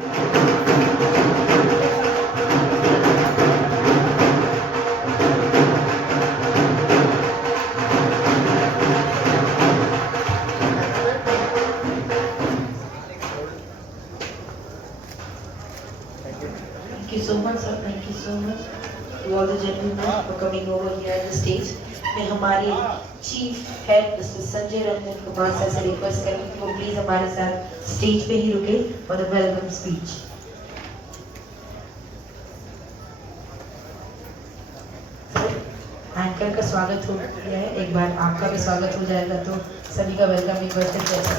Thank you so much, sir. Thank you so much to all the gentlemen for coming over here at the stage. मैं हमारे chief head mister Sanjay Ranjan Kumar sir से request करूंगी कि वो please हमारे साथ stage पे ही रुके for the welcome speech. Anchor का स्वागत हो गया है, एक बार आपका भी स्वागत हो जाएगा तो सभी का वेलकम एक बार फिर से अच्छा।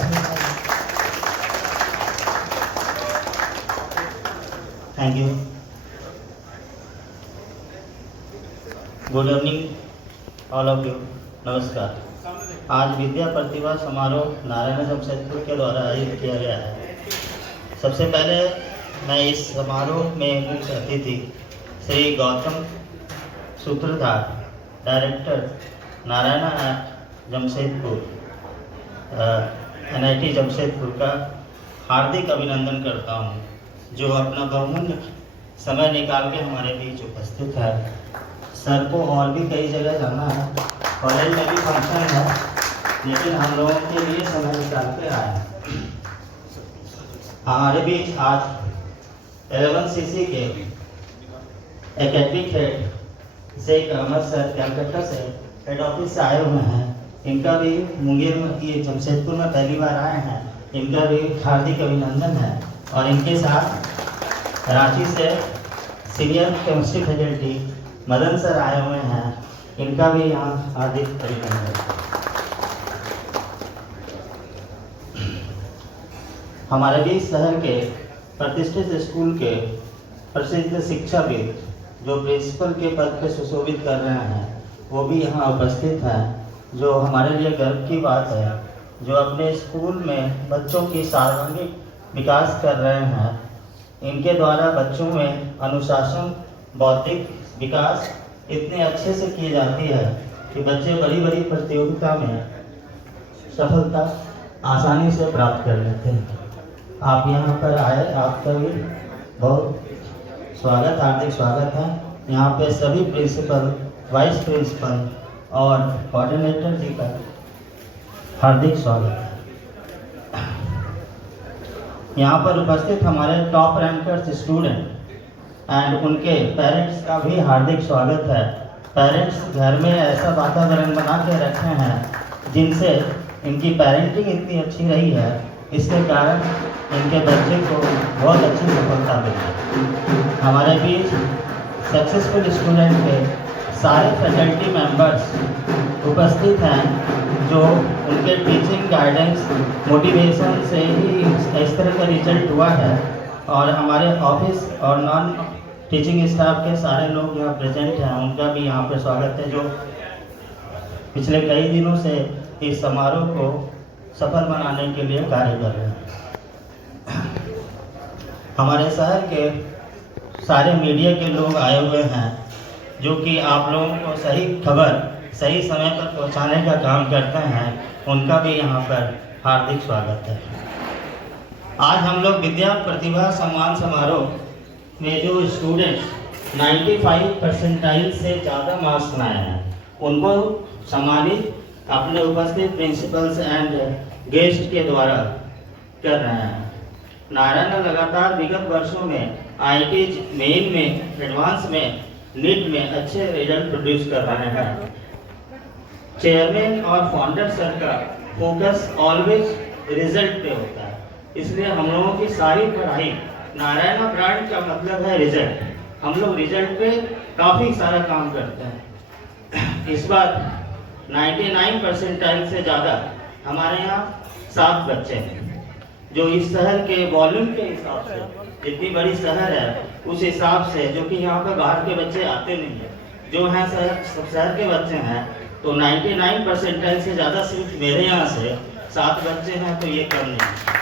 Thank you. Good evening all of you. नमस्कार। आज विद्या प्रतिभा समारोह नारायण जमशेदपुर के द्वारा आयोजित किया गया है। सबसे पहले मैं इस समारोह में मुख्य अतिथि श्री गौतम सूत्रधार डायरेक्टर नारायण जमशेदपुर NIT जमशेदपुर का हार्दिक अभिनंदन करता हूँ, जो अपना बहुमूल्य समय निकाल के हमारे बीच उपस्थित है। सर को और भी कई जगह जाना है, कॉलेज में भी फंक्शन है, लेकिन हम लोगों के लिए समय निकाल के आए हैं। हमारे बीच आज 11cc के academic head Sheikh Ahmed sir Calcutta से हेड ऑफिस से आए हुए हैं। इनका भी मुंगेर में ये जमशेदपुर में पहली बार आए हैं, इनका भी हार्दिक अभिनंदन है। और इनके साथ रांची से senior chemistry faculty Madan sir आए हुए हैं, इनका भी यहाँ हार्दिक अभिनंदन। हमारे भी शहर के प्रतिष्ठित स्कूल के प्रसिद्ध शिक्षाविद जो प्रिंसिपल के पद पर सुशोभित कर रहे हैं, वो भी यहाँ उपस्थित हैं, जो हमारे लिए गर्व की बात है, जो अपने स्कूल में बच्चों की सर्वांगीण विकास कर रहे हैं। इनके द्वारा बच्चों में अनुशासन, बौद्धिक विकास इतने अच्छे से की जाती है कि बच्चे बड़ी बड़ी प्रतियोगिता में सफलता आसानी से प्राप्त कर लेते हैं। आप यहाँ पर आए, आपका भी बहुत स्वागत, हार्दिक स्वागत है। यहाँ पे सभी प्रिंसिपल, वाइस प्रिंसिपल और कोऑर्डिनेटर जी का हार्दिक स्वागत है। यहाँ पर उपस्थित हमारे टॉप रैंकर्स स्टूडेंट एंड उनके पेरेंट्स का भी हार्दिक स्वागत है। पेरेंट्स घर में ऐसा वातावरण बना के रखे हैं जिनसे इनकी पेरेंटिंग इतनी अच्छी रही है, इसके कारण इनके बच्चे को बहुत अच्छी सफलता मिली। हमारे बीच सक्सेसफुल स्टूडेंट के सारे फैकल्टी मेंबर्स उपस्थित हैं, जो उनके टीचिंग गाइडेंस मोटिवेशन से ही इस तरह का रिजल्ट हुआ है। और हमारे ऑफिस और नॉन टीचिंग स्टाफ के सारे लोग यहाँ प्रेजेंट हैं, उनका भी यहाँ पर स्वागत है, जो पिछले कई दिनों से इस समारोह को सफल बनाने के लिए कार्य कर रहे हैं। हमारे शहर के सारे मीडिया के लोग आए हुए हैं, जो कि आप लोगों को सही खबर सही समय पर पहुंचाने का काम करते हैं, उनका भी यहाँ पर हार्दिक स्वागत है। आज हम लोग विद्या प्रतिभा सम्मान समारोह में जो स्टूडेंट्स 95 परसेंटाइल से ज़्यादा मार्क्स लाए हैं, उनको सम्मानित अपने उपस्थित प्रिंसिपल्स एंड गेस्ट के द्वारा कर रहे हैं। नारायण लगातार विगत वर्षों में IIT मेन में, एडवांस में, नीट में अच्छे रिजल्ट प्रोड्यूस कर रहे हैं। चेयरमैन और फाउंडर सर का फोकस ऑलवेज रिजल्ट पे होता है, इसलिए हम लोगों की सारी पढ़ाई, नारायण ब्रांड का मतलब है रिजल्ट, हम लोग रिजल्ट पे काफ़ी सारा काम करते हैं। इस बार 99 परसेंटाइल से ज़्यादा हमारे यहाँ 7 बच्चे हैं, जो इस शहर के वॉल्यूम के हिसाब से, जितनी बड़ी शहर है उस हिसाब से, जो कि यहाँ पे बाहर के बच्चे आते नहीं हैं, जो हैं शहर के बच्चे हैं, तो 99 परसेंटाइल से ज़्यादा सिर्फ मेरे यहाँ से 7 बच्चे हैं, तो ये कम नहीं।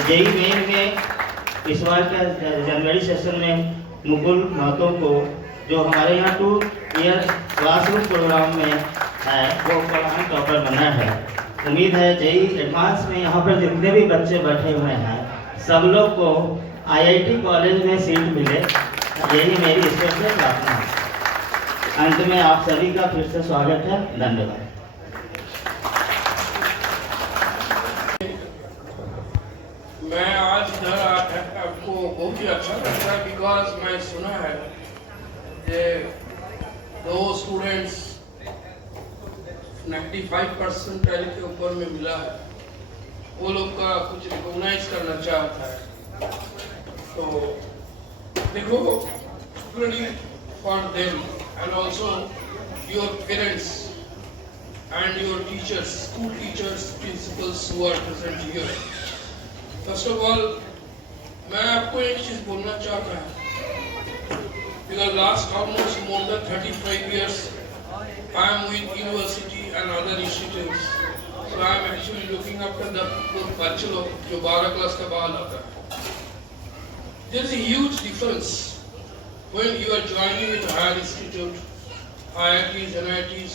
JEE मेन में इस बार के जनवरी सेशन में मुकुल महतो को, जो हमारे यहाँ 2 ईयर क्लासरूम प्रोग्राम में है, वो पढ़ाई टॉपर बना है। उम्मीद है JEE एडवांस में यहाँ पर जितने भी बच्चे बैठे हुए हैं, सब लोग को आईआईटी कॉलेज में सीट मिले, यही मेरी ईश्वर से प्रार्थना है। अंत में आप सभी का फिर से स्वागत है। धन्यवाद। मैं आज इधर आपको बहुत ही अच्छा लगता है बिकॉज मैं सुना है कि दो स्टूडेंट्स 95% के ऊपर में मिला है, वो लोग का कुछ रिकॉग्नाइज करना चाहता है। तो देखो, for them and also your parents and your teachers, school teachers, principals who are present here. First of all मैं आपको एक चीज बोलना चाहता हूँ, because last almost more than 35 years I am with university and other institutes, so I am actually looking after the बच्चे लोग जो 12 क्लास का बाद आता है। There is a huge difference when you are joining with higher institute, IITs, NITs,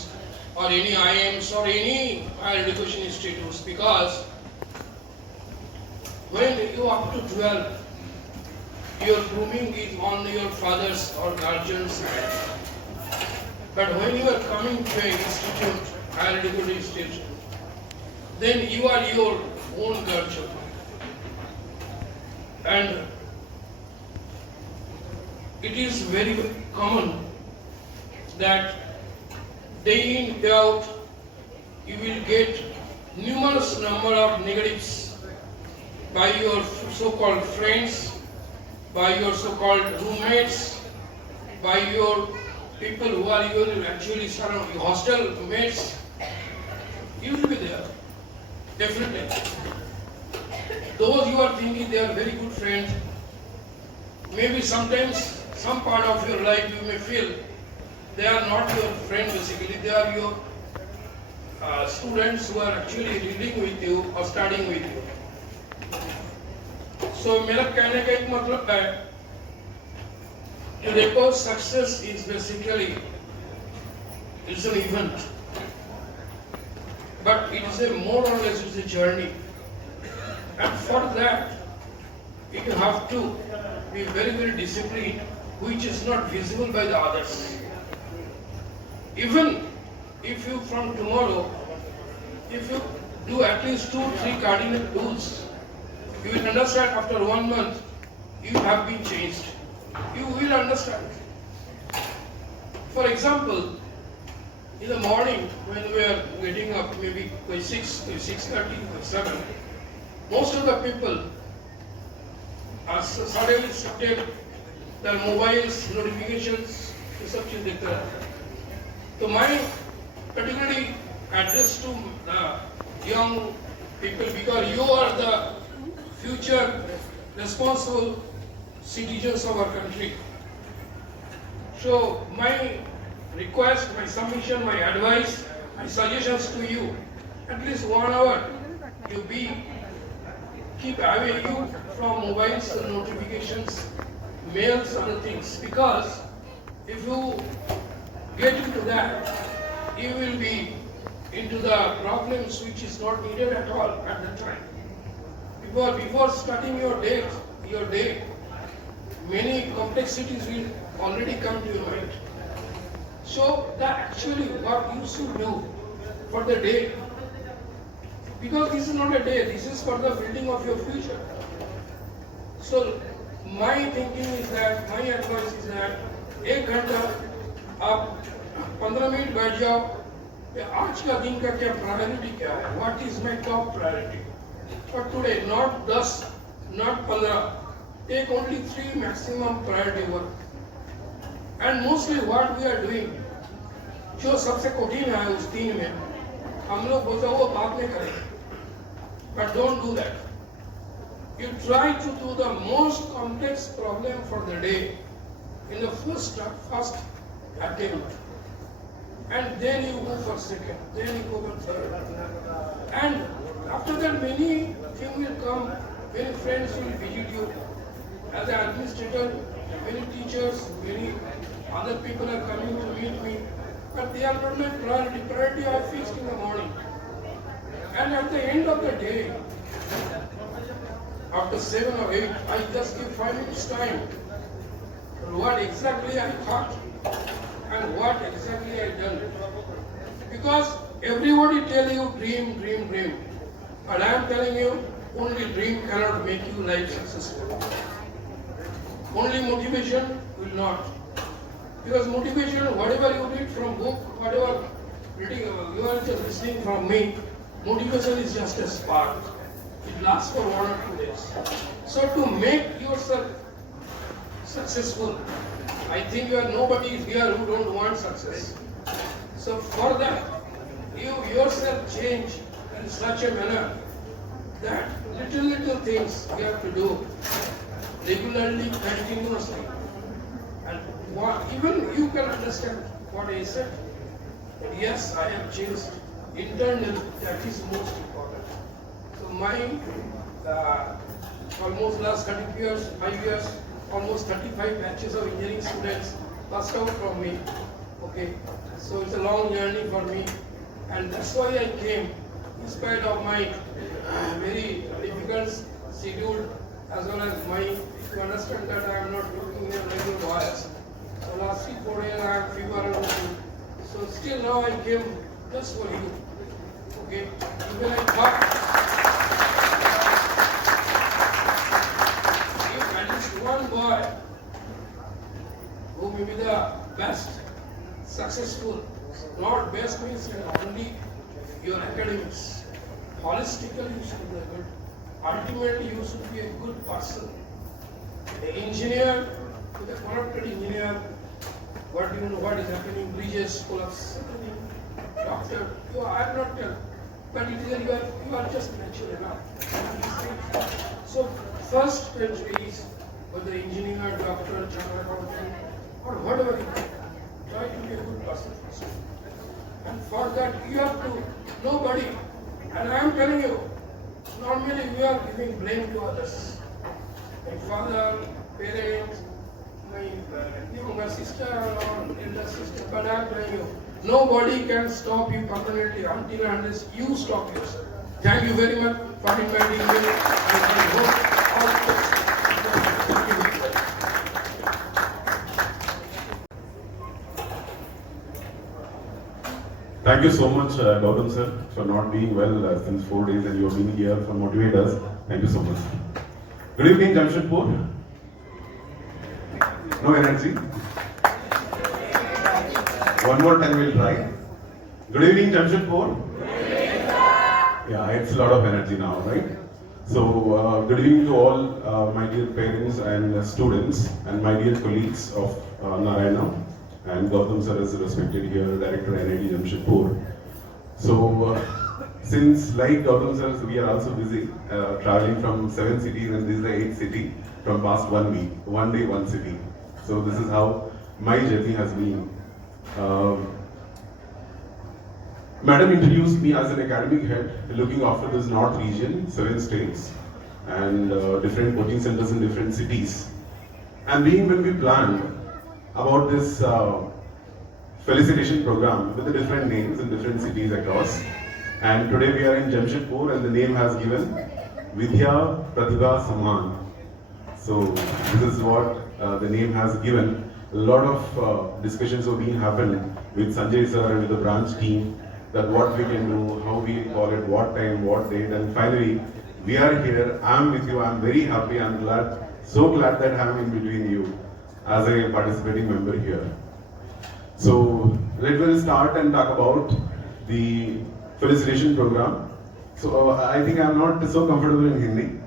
or any IIMs or any higher education institutes, because when you are up to 12, your grooming is on your father's or guardian's side. But when you are coming to an institute, higher education institute, then you are your own guardian. And it is very, very common that day in, day out, you will get numerous number of negatives by your so-called friends, by your so-called roommates, by your people who are your actually surrounding hostel mates. You will be there, definitely. Those you are thinking they are very good friends, maybe sometimes some part of your life you may feel they are not your friend basically, they are your students who are actually reading with you or studying with you. So मेरा कहने का एक मतलब है कि देखो, success is basically it's an event, but it is a more और less is a journey, and for that you have to be very, very disciplined, which is not visible by the others. Even if you from tomorrow, if you do at least 2-3 cardinal rules, you will understand after 1 month you have been changed. You will understand. For example, in the morning when we are getting up, maybe by 6, 6:30, 7, most of the people are suddenly started their mobiles, notifications, ये सब चीज देखते रहते हैं। तो my particularly address to the young people, because you are the future responsible citizens of our country. So my request, my submission, my advice, my suggestions to you, at least 1 hour you keep away you from mobiles and notifications, mails, other things, because if you get into that, you will be into the problems which is not needed at all at the time. Before starting your day, many complexities will already come to your mind. So that actually what you should do for the day, because this is not a day, this is for the building of your future. So my thinking is that, my advice is that, 1 घंटा आप 15 minute बैठ जाओ, आज का दिन का क्या priority क्या है, what is my top priority for today, not 10, not 15, take only 3 maximum priority work. And mostly what we are doing, जो सबसे कठिन है उस 3 में, हम लोग बोलते हैं वो बाद में करेंगे, but don't do that. You try to do the most complex problem for the day in the first attempt, and then you go for second, then you go for third, and after that many things will come, many friends will visit you as an administrator, many teachers, many other people are coming to meet me, but they are not my priority. Priority I fixed in the morning, and at the end of the day after 7 or 8, I just give 5 minutes time. What exactly I thought and what exactly I done. Because everybody tell you dream, dream, dream. But I am telling you, only dream cannot make you life successful. Only motivation will not. Because motivation, whatever you read from book, whatever reading, you are just listening from me, motivation is just a spark. It lasts for 1 or 2 days. So to make yourself successful, I think you are nobody is here who don't want success. So for that, you yourself change in such a manner that little things you have to do regularly, continuously. And even you can understand what I said. But yes, I have changed internally. That is most important. So my almost last 5 years, almost 35 batches of engineering students passed out from me. Okay, so it's a long journey for me, and that's why I came, in spite of my very difficult schedule, as well as my, you understand that I am not working in a regular hours. So last 3-4 years I have fever and all. So still now I came just for you. Okay, even I thought if at least one boy who may be the best, successful, not best means only your academics. Holistically you should be good. Ultimately you should be a good person. The engineer, with a corrupted engineer, what do you know what is happening? Bridges collapse. Doctor, I am not tell, but it is you are just natural enough. So first stage is whether engineer, doctor, chartered accountant, or whatever you do, try to be a good person first. And for that you have to nobody. And I am telling you, normally we are giving blame to others. My father, parents, my younger sister or elder sister, but I am telling you, nobody can stop you permanently until and unless you stop yourself. Thank you very much for inviting me. And I hope all the best. Thank you so much, Gautam sir, for not being well since 4 days, and you are being here for motivate us. Thank you so much. Good evening, Jamshedpur. No energy. One more time we'll try. Good evening, Jamshedpur. Yeah, it's a lot of energy now, right? So, good evening to all my dear parents and students and my dear colleagues of Narayana. And Gautam sir is respected here, Director NIT Jamshedpur. So, since like Gautam sir, we are also busy traveling from 7 cities, and this is the 8th city from past 1 week, 1 day, 1 city. So this is how my journey has been. Madam introduced me as an academic head, looking after this North region, 7 states, and different coaching centers in different cities. And when we planned about this felicitation program with the different names in different cities across. And today we are in Jamshedpur, and the name has given Vidya Pratibha Samman. So this is what the name has given. A lot of discussions have been happened with Sanjay sir and with the branch team, that what we can do, how we call it, what time, what date, and finally we are here. I am with you. I am very happy. I am glad, so glad that I am in between you as a participating member here. So let us start and talk about the felicitation program. So I think I am not so comfortable in Hindi.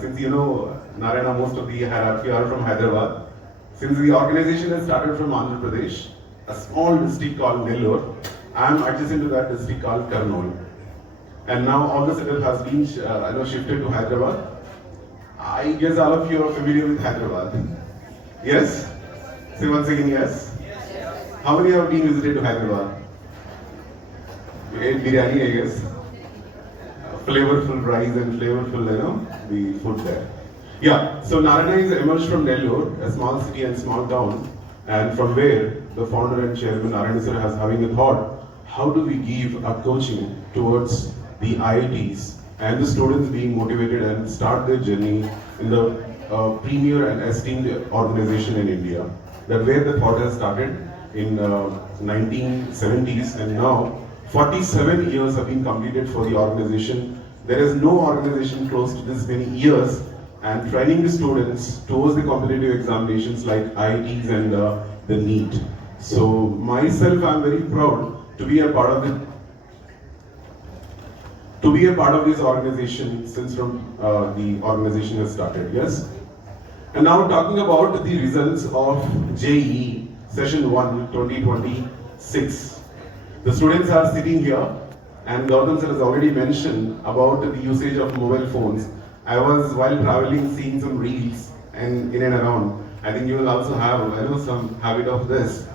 Since you know, Narayana, most of the hierarchy are from Hyderabad. Since the organization has started from Andhra Pradesh, a small district called Nellore, I am adjacent to that district called Kurnool. And now all the setup has been shifted to Hyderabad. I guess all of you are familiar with Hyderabad. Yes? Say once again yes. How many have been visited to Hyderabad? You ate biryani, I guess. Flavorful rice and flavorful, the food there. Yeah, so Narayana is emerged from Nellore, a small city and small town, and from where the founder and chairman Narayana sir has having a thought, how do we give a coaching towards the IITs and the students being motivated and start their journey in the premier and esteemed organization in India. That where the thought has started in 1970s, and now 47 years have been completed for the organization. There is no organization close to this many years and training the students towards the competitive examinations like IITs and the NEET. So myself, I'm very proud to be a part of this organization since from the organization has started. Yes. And now talking about the results of JEE Session 1 2026. The students are sitting here, and Gautam sir has already mentioned about the usage of mobile phones. I was, while traveling, seeing some reels and in and around. I think you will also have, some habit of this.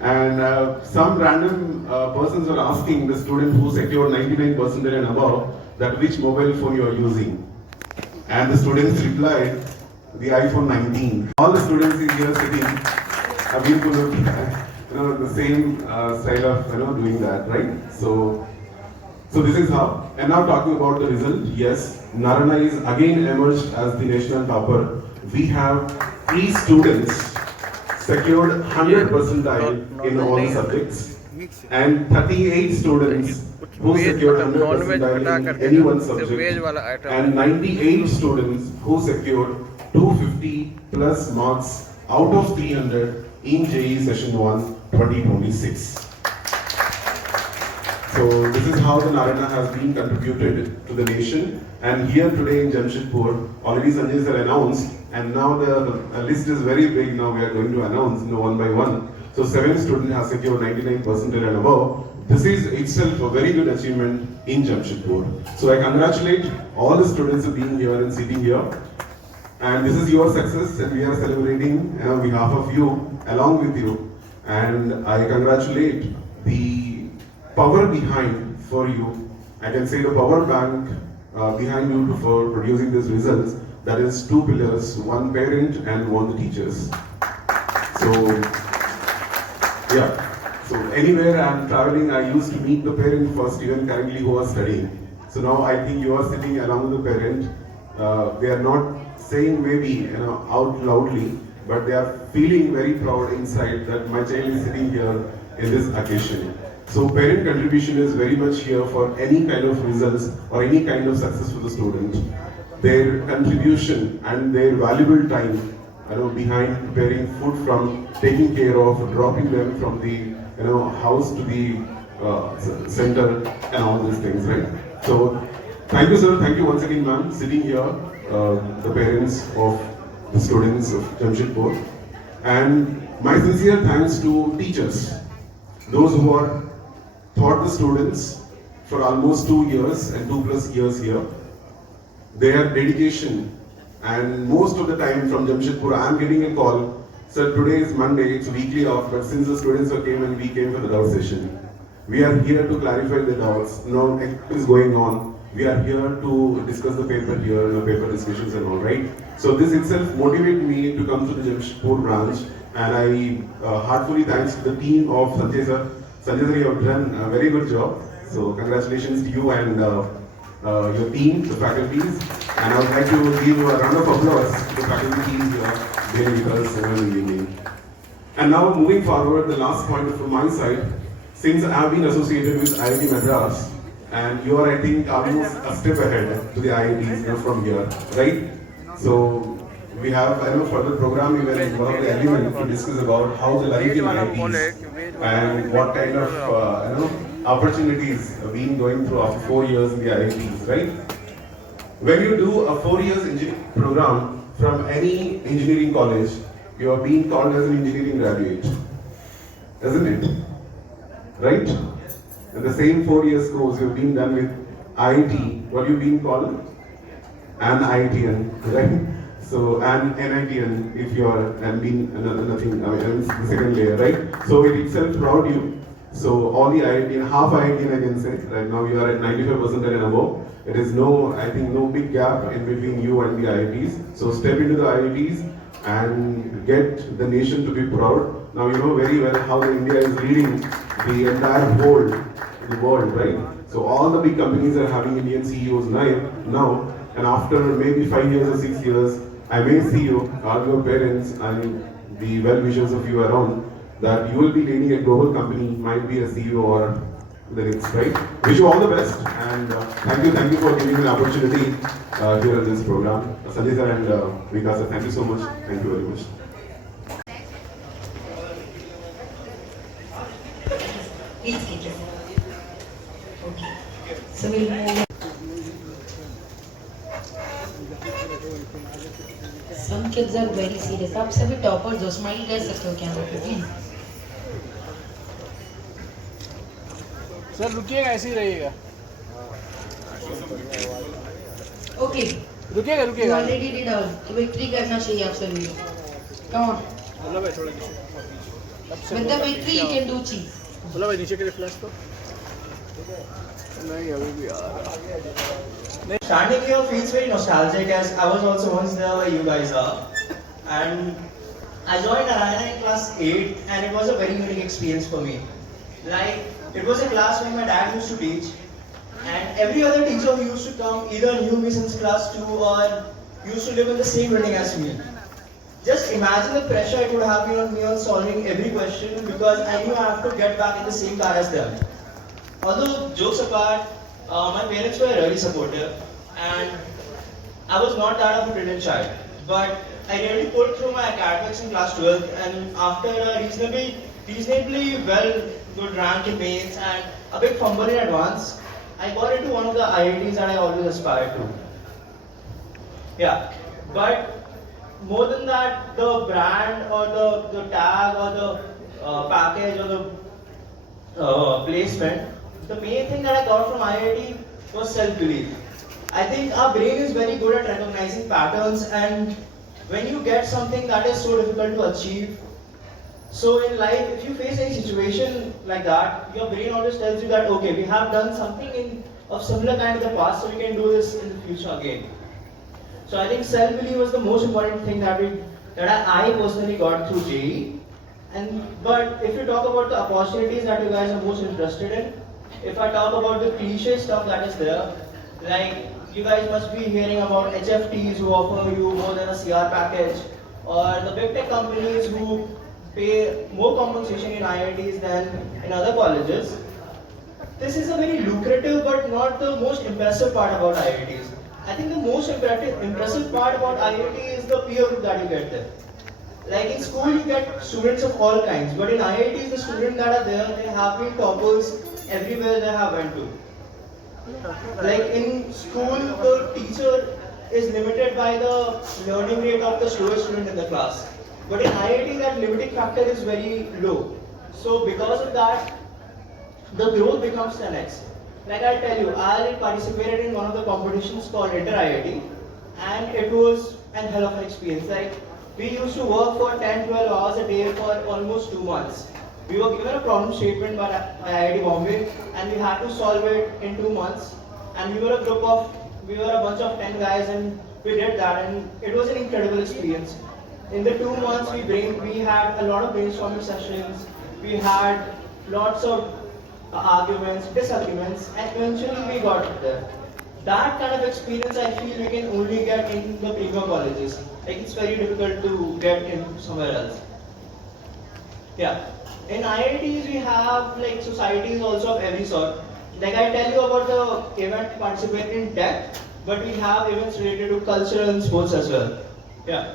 And some random persons were asking the student who secured 99% and above that which mobile phone you are using. And the students replied, the iPhone 19. All the students in here sitting have been the same style of doing that, right? So this is how. And now talking about the result, yes, Narayana is again emerged as the national topper. We have 3 students secured 100 percentile in all the subjects, and 38 students who secured 100 percentile in any one subject, and 98 students who secured 250 plus marks out of 300 in JEE Session 1 2026. So this is how the Narayana has been contributed to the nation, and here today in Jamshedpur, already Sanjay sir announced, and now the list is very big. Now we are going to announce one by one. So 7 students have secured 99% and above. This is itself a very good achievement in Jamshedpur. So I congratulate all the students for being here and sitting here. And this is your success, and we are celebrating on behalf of you, along with you. And I congratulate the power behind for you. I can say the power bank behind you for producing these results. That is 2 pillars, 1 parent and 1 the teachers. So, yeah. So anywhere I'm traveling, I used to meet the parent first, even currently who are studying. So now I think you are sitting along with the parent. They are not saying maybe out loudly, but they are feeling very proud inside that my child is sitting here in this occasion. So parent contribution is very much here for any kind of results or any kind of success for the student. Their contribution and their valuable time behind preparing food, from taking care of, dropping them from the house to the center and all these things, right? So thank you, sir. Thank you once again, ma'am, sitting here, the parents of the students of Jamshedpur. And my sincere thanks to teachers, those who are taught the students for almost 2 years and 2+ years here. Their dedication, and most of the time from Jamshedpur, I am getting a call, sir, today is Monday, it's weekly off, but since the students came and we came for the doubt session, we are here to clarify the doubts. Now it is going on. We are here to discuss the paper here, paper discussions and all, right? So this itself motivated me to come to the Jamshedpur branch, and I heartfully thanks to the team of Sanjay sir. Sanjay sir, you have done a very good job. So congratulations to you and your team, the faculties. And I would like to give a round of applause to the faculty teams here being with us in the evening. And now moving forward, the last point from my side, since I have been associated with IIT Madras, and you are, I think, almost a step ahead to the IITs from here, right? So we have further program even one of the elements to discuss about how the life in IITs and what kind of opportunities are being going through after 4 years in the IITs, right? When you do a 4 years engineering program from any engineering college, you are being called as an engineering graduate, isn't it? Right? And the same 4 years course you've been done with IIT, what you being called? An IITian, right? So an NITian if you are and being nothing, the second layer, right? So it itself proud you. So all the IITian, half IITian I can say, right now you are at 95% and above. There is no, I think, no big gap in between you and the IITs. So step into the IITs and get the nation to be proud. Now you know very well how India is leading the entire world, right? So all the big companies are having Indian CEOs now, and after maybe 5 years or 6 years, I may see you, all your parents and the well-wishers of you around, that you will be leading a global company, might be a CEO or the next, right? Wish you all the best, and thank you for giving me the opportunity here in this program. Sanjay sir and Vikas sir, thank you so much. Thank you very much. Please take your seat. Okay. So we'll move. Some kids are very serious. आप सभी toppers हो, smile कर सकते हो कैमरे पे please. Sir रुकिएगा, ऐसे ही रहिएगा. Okay. रुकिएगा You रुकिएगा. already did all. तो victory करना चाहिए आप सभी को. Come on. बोला भाई थोड़ा नीचे. With the victory you can do cheese. बोला भाई नीचे के लिए फ्लैश तो नहीं अभी भी आ रहा. Standing here feels very nostalgic as I was also once there where you guys are. And I joined Narayana in class 8 and it was a very unique experience for me. Like, it was a class where my dad used to teach and every other teacher who used to come either knew me since class 2 or used to live in the same building as me. Just imagine the pressure it would have been on me on solving every question because I knew I have to get back in the same car as them. Although jokes apart, my parents were really supportive and I was not that of a brilliant child. But I really pulled through my academics in class 12 and after a reasonably well good rank in mains and a bit fumble in advance, I got into one of the IITs that I always aspired to. Yeah, but more than that, the brand or the tag or the package or the placement, the main thing that I got from IIT was self-belief. I think our brain is very good at recognizing patterns and when you get something that is so difficult to achieve, so in life, if you face any situation like that, your brain always tells you that, okay, we have done something of similar kind in the past, so we can do this in the future again. So I think self-belief was the most important thing that I personally got through JEE. But if you talk about the opportunities that you guys are most interested in, if I talk about the cliche stuff that is there, like you guys must be hearing about HFTs who offer you more than a CR package, or the big tech companies who pay more compensation in IITs than in other colleges. This is a very lucrative but not the most impressive part about IITs. I think the most impressive part about IIT is the peer group that you get there. Like in school you get students of all kinds, but in IITs the students that are there, they have been toppers everywhere they have went to. Like in school the teacher is limited by the learning rate of the slowest student in the class. But in IIT that limiting factor is very low. So because of that, the growth becomes 10x. Like I tell you, I participated in one of the competitions called Inter IIT and it was a hell of an experience. Like we used to work for 10-12 hours a day for almost 2 months. We were given a problem statement by IIT Bombay and we had to solve it in 2 months. And we were a bunch of 10 guys and we did that and it was an incredible experience. In the 2 months we had a lot of brainstorming sessions, we had lots of arguments, disagreements, and eventually we got there. That kind of experience I feel we can only get in the premier colleges. Like it's very difficult to get in somewhere else. Yeah. In IITs we have like societies also of every sort. Like I tell you about the event participating in tech, but we have events related to culture and sports as well. Yeah.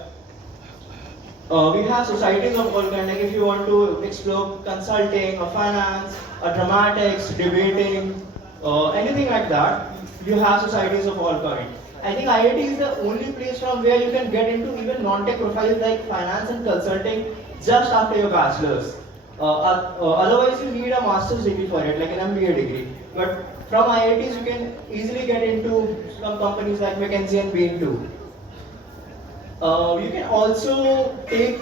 We have societies of all kinds, like if you want to explore consulting or finance or dramatics, debating, anything like that, you have societies of all kinds. I think IIT is the only place from where you can get into even non-tech profiles like finance and consulting just after your bachelor's. Otherwise you need a master's degree for it, like an MBA degree. But from IITs you can easily get into some companies like McKinsey and Bain too. You can also take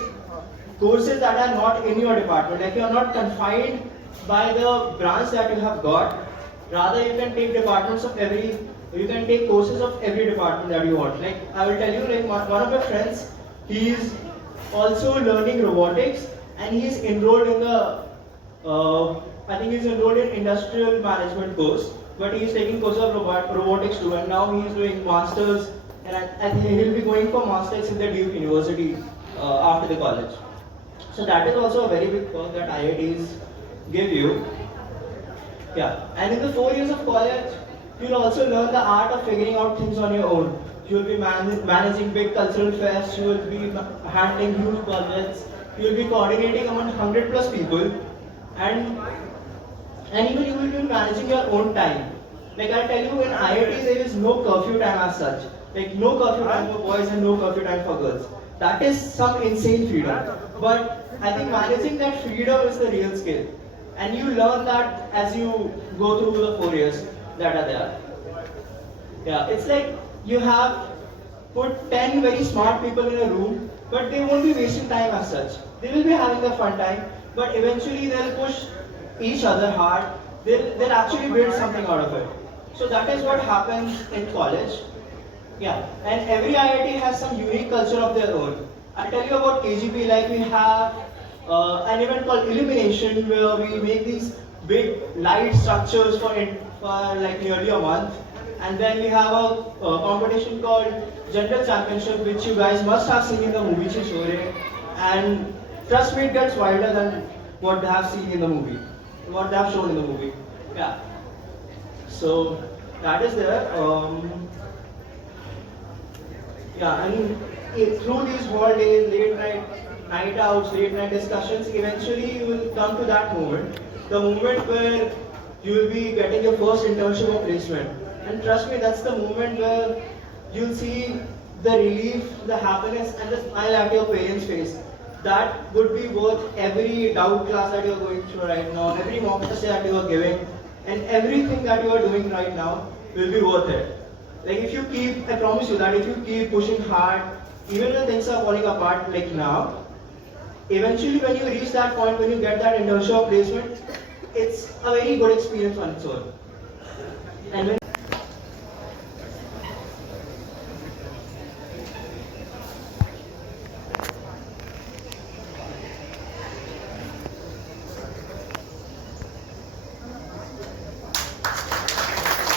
courses that are not in your department, like you are not confined by the branch that you have got. Rather, you can take you can take courses of every department that you want. Like I will tell you, like one of my friends, he is also learning robotics, and he is enrolled in the, I think he is enrolled in industrial management course. but he is taking course of robotics too, and now he is doing masters, and I think he will be going for masters in the Duke University after the college. So that is also a very big perk that IITs give you. Yeah, and in the 4 years of college, you'll also learn the art of figuring out things on your own. You will be managing big cultural fairs, you will be handling huge budgets, you will be coordinating among 100 plus people, and even you will be managing your own time. Like I tell you, in IIT there is no curfew time as such. Like no curfew time for boys and no curfew time for girls. That is some insane freedom. But I think managing that freedom is the real skill. And you learn that as you go through the 4 years that are there. Yeah, it's like you have put 10 very smart people in a room, but they won't be wasting time as such. They will be having a fun time, but eventually they'll push each other hard. They'll actually build something out of it. So that is what happens in college. Yeah, and every IIT has some unique culture of their own. I'll tell you about KGP, like we have an event called Illumination where we make these big light structures for like nearly a month. And then we have a competition called General Championship, which you guys must have seen in the movie Chishore. And trust me, it gets wilder than what they have seen in the movie, what they have shown in the movie. Yeah. So that is there. Yeah, and through these whole days, night outs, late night discussions, eventually you will come to that moment, the moment where you will be getting your first internship or placement. And trust me, that's the moment where you'll see the relief, the happiness, and the smile at your parents' face. That would be worth every doubt class that you're going through right now, every mock test that you are giving, and everything that you are doing right now will be worth it. Like if you keep, I promise you that if you keep pushing hard, even when things are falling apart like now, eventually when you reach that point, when you get that internship or placement, it's a very good experience on its own. And when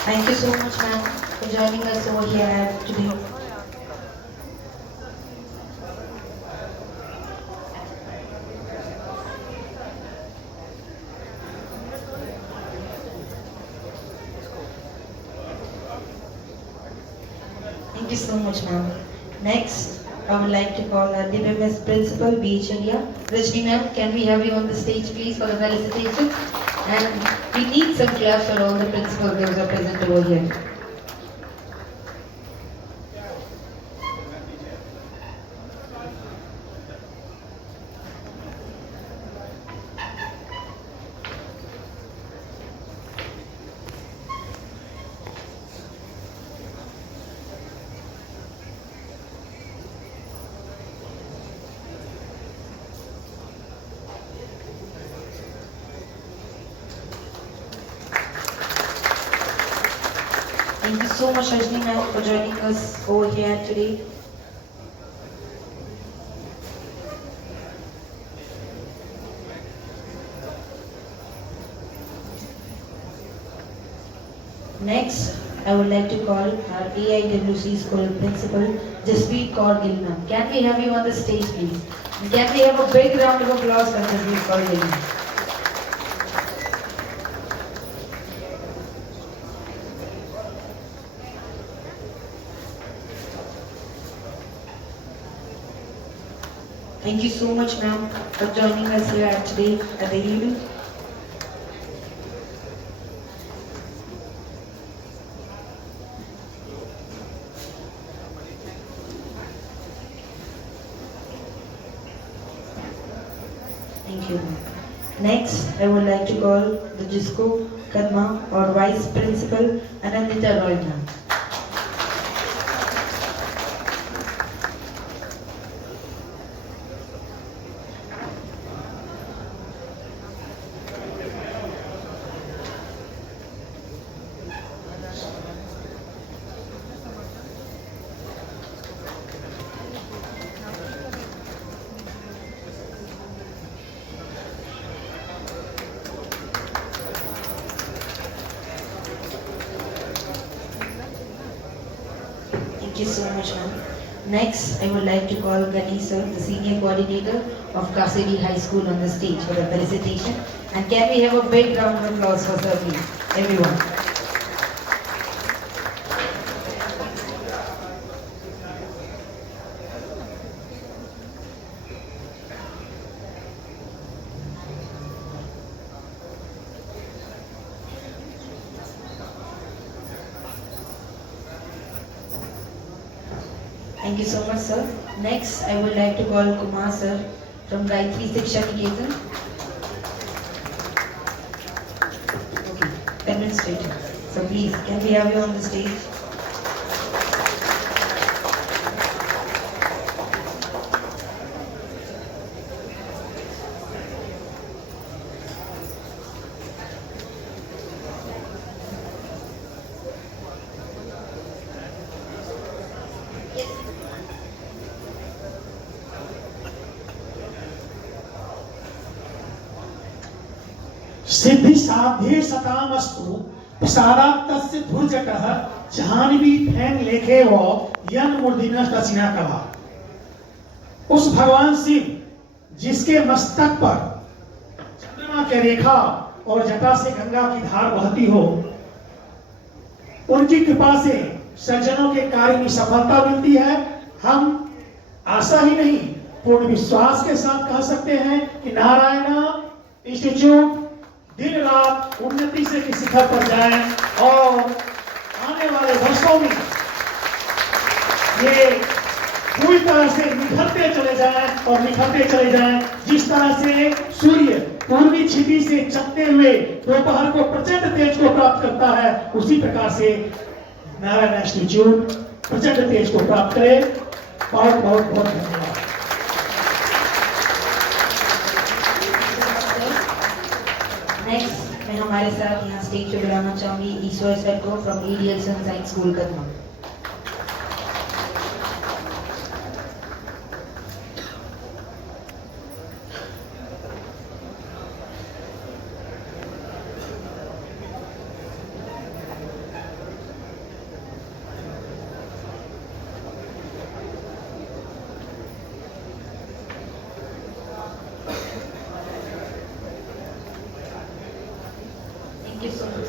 Thank you so much, ma'am, for joining us over here today. Thank you so much, ma'am. Next, I would like to call our DBMS Principal, BH Area. Rajni ma'am, can we have you on the stage, please, for the felicitation? And we need some claps for all the principals who are present over here. Thank you so much, Rajni ma'am, for joining us over here today. Next, I would like to call our AIWC School Principal, Jaspreet Kaur Gill ma'am. Can we have you on the stage, please? And can we have a big round of applause for Jaspreet Kaur Gill ma'am? Thank you so much, ma'am, for joining us here today at the event. Thank you, ma'am. Next, I would like to call the JISCO Kadma or Vice Principal Anandita Roy, ma'am. so much, ma'am. Next, I would like to call Gani sir, the senior coordinator of Kasedi High School, on the stage for the felicitation. And can we have a big round of applause for sir, please? Everyone. Thank you so much, sir. Next, I would like to call Kumar sir from Gayatri Shiksha Niketan. Okay, administrator. So please, can we have you on the stage? सिद्धि साध्ये सतामस्तु प्रसादात्तस्य धुर्जटः जाह्नवी ठैंग लेखे वो यन मूर्धिनः दक्षिणा कहा। उस भगवान शिव जिसके मस्तक पर चंद्रमा के रेखा और जटा से गंगा की धार बहती हो, उनकी कृपा से सज्जनों के कार्य में सफलता मिलती है। हम आशा ही नहीं पूर्ण विश्वास के साथ कह सकते हैं कि नारायण इंस्टीट्यूट दिन रात उन्नति से की शिखर पर जाए और आने वाले वर्षों में ये पूरी तरह से निखरते चले जाएं और निखरते चले जाएं। जिस तरह से सूर्य पूर्वी छिपी से चमकते हुए दोपहर को प्रचंड तेज को प्राप्त करता है, उसी प्रकार से नारायण इंस्टीट्यूट प्रचंड तेज को प्राप्त करे। बहुत बहुत बहुत धन्यवाद। नेक्स्ट, मैं हमारे साथ यहाँ स्टेज पे बुलाना चाहूंगी ईश्वर सर को from EDL sunshine school Kadma. Thank you so much.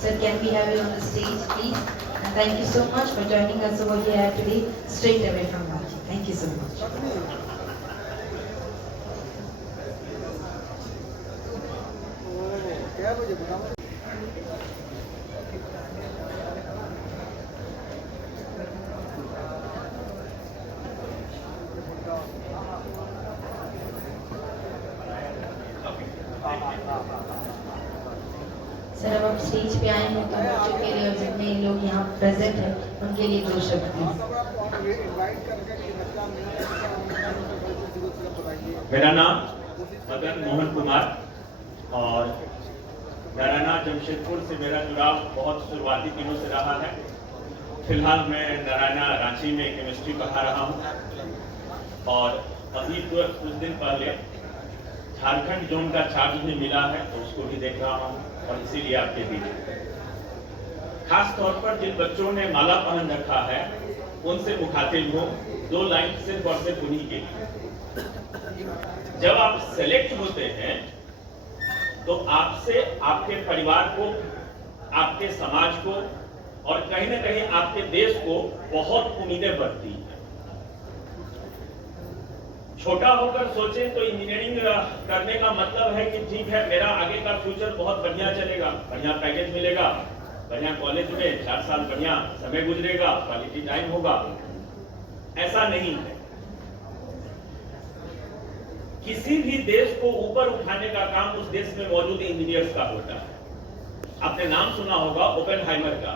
Sir, can we have you on the stage, please? And thank you so much for joining us over here today, straight away from Ranchi. Thank you so much. Sir, अब आप stage पे आए हैं तो बच्चों के लिए और जितने लोग यहाँ प्रेजेंट हैं उनके लिए 2 शब्द प्लीज। मेरा नाम आदरण मोहन कुमार और नारायणा जमशेदपुर से मेरा जुड़ाव बहुत शुरुआती दिनों से रहा है। फिलहाल मैं नारायणा रांची में केमिस्ट्री पढ़ा रहा हूँ और अभी तो कुछ दिन पहले झारखंड जोन का चार्ज भी मिला है तो उसको भी देख रहा हूँ और इसीलिए आपके बीच खास तौर पर जिन बच्चों ने माला पहन रखा है उनसे मुखातिब हूँ 2 लाइन सिर्फ और सिर्फ उन्हीं के लिए। जब आप सेलेक्ट होते हैं तो आपसे आपके परिवार को, आपके समाज को और कहीं ना कहीं आपके देश को बहुत उम्मीदें बढ़ती हैं। छोटा होकर सोचें तो इंजीनियरिंग करने का मतलब है कि ठीक है मेरा आगे का फ्यूचर बहुत बढ़िया चलेगा, बढ़िया पैकेज मिलेगा, बढ़िया कॉलेज में 4 साल बढ़िया समय गुजरेगा, क्वालिटी टाइम होगा। ऐसा नहीं है। किसी भी देश को ऊपर उठाने का काम उस देश में मौजूद इंजीनियर्स का होता है। आपने नाम सुना होगा ओपेनहाइमर का।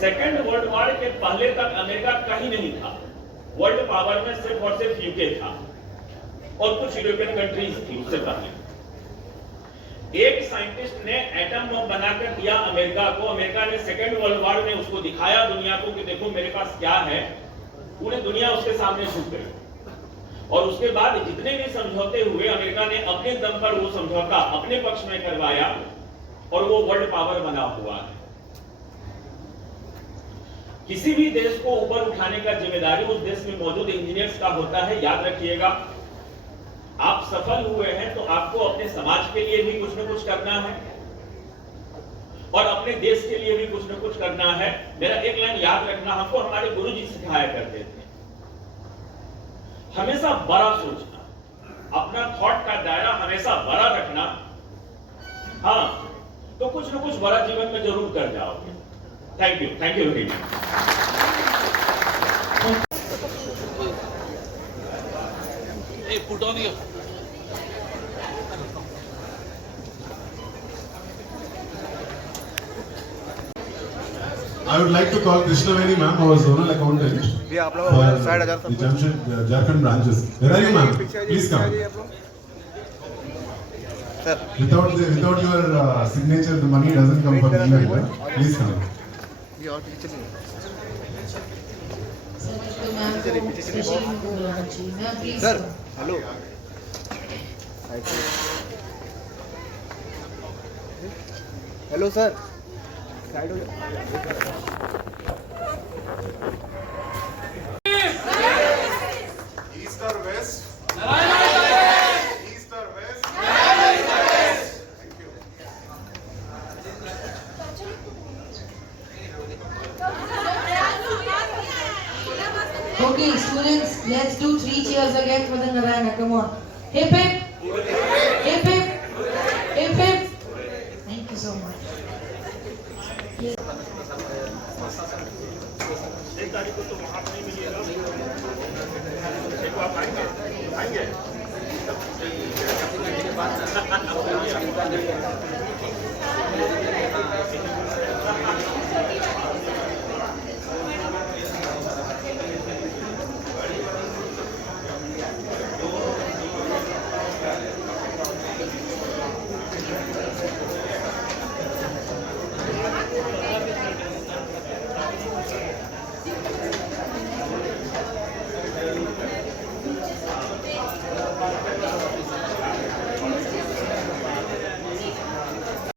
सेकेंड वर्ल्ड वॉर के पहले तक अमेरिका कहीं नहीं था। वर्ल्ड पावर में सिर्फ और सिर्फ यूके था। और कुछ यूरोपियन कंट्रीज थी उससे पहले। एक साइंटिस्ट ने एटम बम बनाकर दिया अमेरिका को, अमेरिका ने सेकेंड वर्ल्ड वॉर में उसको दिखाया दुनिया को कि देखो मेरे पास क्या है, पूरी दुनिया उसके सामने झुक गई। और उसके बाद जितने भी समझौते हुए अमेरिका ने अपने दम पर वो समझौता अपने पक्ष में करवाया और वो वर्ल्ड पावर बना हुआ है। किसी भी देश को ऊपर उठाने का जिम्मेदारी उस देश में मौजूद इंजीनियर्स का होता है। याद रखिएगा, आप सफल हुए हैं तो आपको अपने समाज के लिए भी कुछ न कुछ करना है और अपने देश के लिए भी कुछ न कुछ करना है। मेरा एक लाइन याद रखना, हमको हमारे गुरुजी सिखाया करते थे, हमेशा बड़ा सोचना, अपना थॉट का दायरा हमेशा बड़ा रखना। हाँ, तो कुछ न कुछ बड़ा जीवन में जरूर कर जाओगे। Thank you very much. put on your I would like to call Krishnaveni ma'am, our zonal accountant for the Jharkhand branches. Where are you, ma'am? Please come. Without your signature, the money doesn't come for the event. Please come. Sir, hello. Hello, sir. Side East or west? East or west? Thank you. Okay, students, let's do 3 cheers again for the Narayana. Come on. Hip hip. Hip hip. Hip hip. Thank you so much. एक तारीख को तो वहां नहीं मिलेगा।